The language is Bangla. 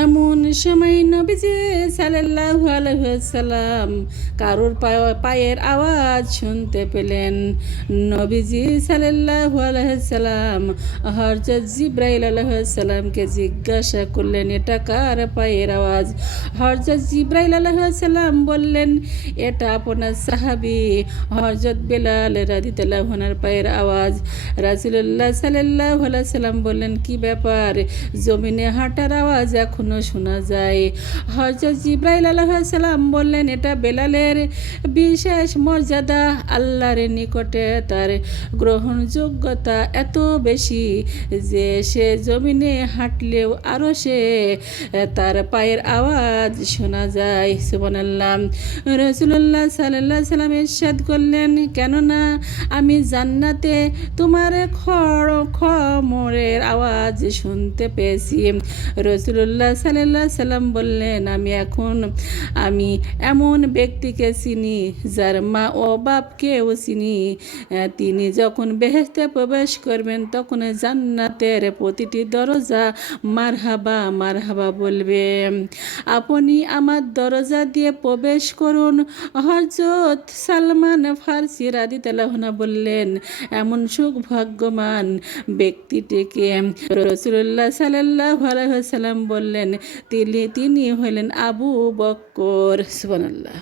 এমন সময় নবীজি সাল্লাল্লাহু আলাইহি সাল্লাম কারোর পায়ের আওয়াজ শুনতে পেলেন। নবীজি সাল্লাল্লাহু আলাইহি সাল্লাম হযরত জিব্রাইল আলাইহিস জিজ্ঞাসা করলেন, এটা কার পায়ের আওয়াজ? হযরত জিব্রাইল আলাইহিস সালাম বললেন, এটা আপনার সাহাবী হযরত বেলাল রাদিয়াল্লাহু আনহুর পায়ের আওয়াজ। রাসূলুল্লাহ সাল্লাল্লাহু আলাইহি সাল্লাম বললেন, কি ব্যাপার? জমিনে হাঁটার আওয়াজ এখনও শোনা যায়। হযরত জিব্রাইল আলাইহিস সালাম বললেন, এটা বেলালের বিশেষ মর্যাদা, আল্লাহর নিকটে তার গ্রহণযোগ্যতা এত বেশি যে সে জমিনে হাঁটলেও আরও সে তার পায়ের আওয়াজ শোনা যায়। সুবহানাল্লাহ। রসুল্লাহ সাল্লাহ সাল্লাম ইরশাদ করলেন, কেননা আমি জান্নাতে তোমার খড় খড় খমরের আওয়াজ শুনতে পেয়েছি। রসুল্লাহ সাল্লাহ সাল্লাম বললেন, আমি এখন, আমি এমন ব্যক্তিকে চিনি যার মা ও বাপকেও চিনি। তিনি যখন বেহেস্তে প্রবেশ করবেন, তখন জান্নাতের প্রতিটি দরজা মারহাবা মারহাবা বলবে, আপনি আমার দরজা দিয়ে প্রবেশ করুন। হজরত সালমান ফার্সি রাদি তালাহনা বললেন, এমন সুখভাগ্যমান ব্যক্তিটিকে রসুল্লাহ সাল্লাহ সাল্লাম বললেন তিনি তিনি হলেন আবু বক্কর। সুবহানাল্লাহ।